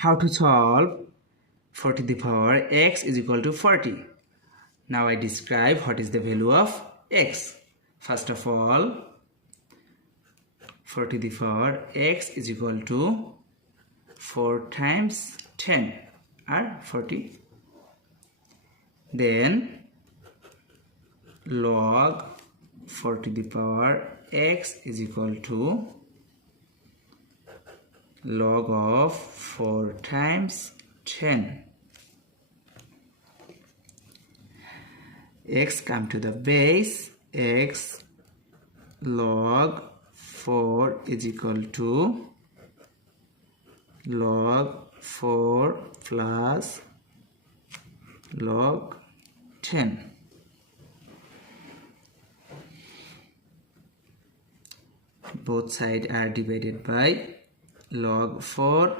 How to solve 4 to the power x is equal to 40. Now I describe what is the value of x. First of all, 4 to the power x is equal to 4 times 10 or 40. Then log 4 to the power x is equal to log of 4 times 10. X come to the base, x log 4 is equal to log 4 plus log 10. Both sides are divided by log 4,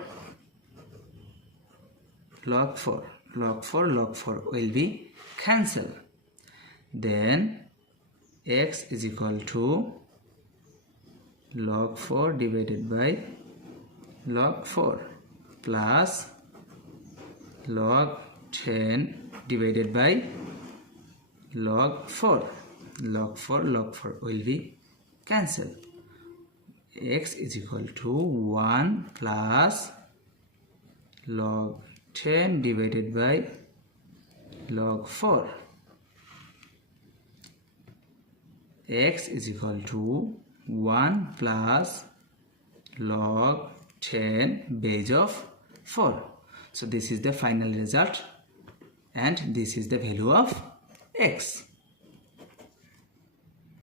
log 4, log 4, log 4 will be cancelled. Then x is equal to log 4 divided by log 4 plus log 10 divided by log 4. Log 4, log 4 will be cancelled. X is equal to 1 plus log 10 divided by log 4. X is equal to 1 plus log 10 base of 4. So this is the final result and this is the value of x.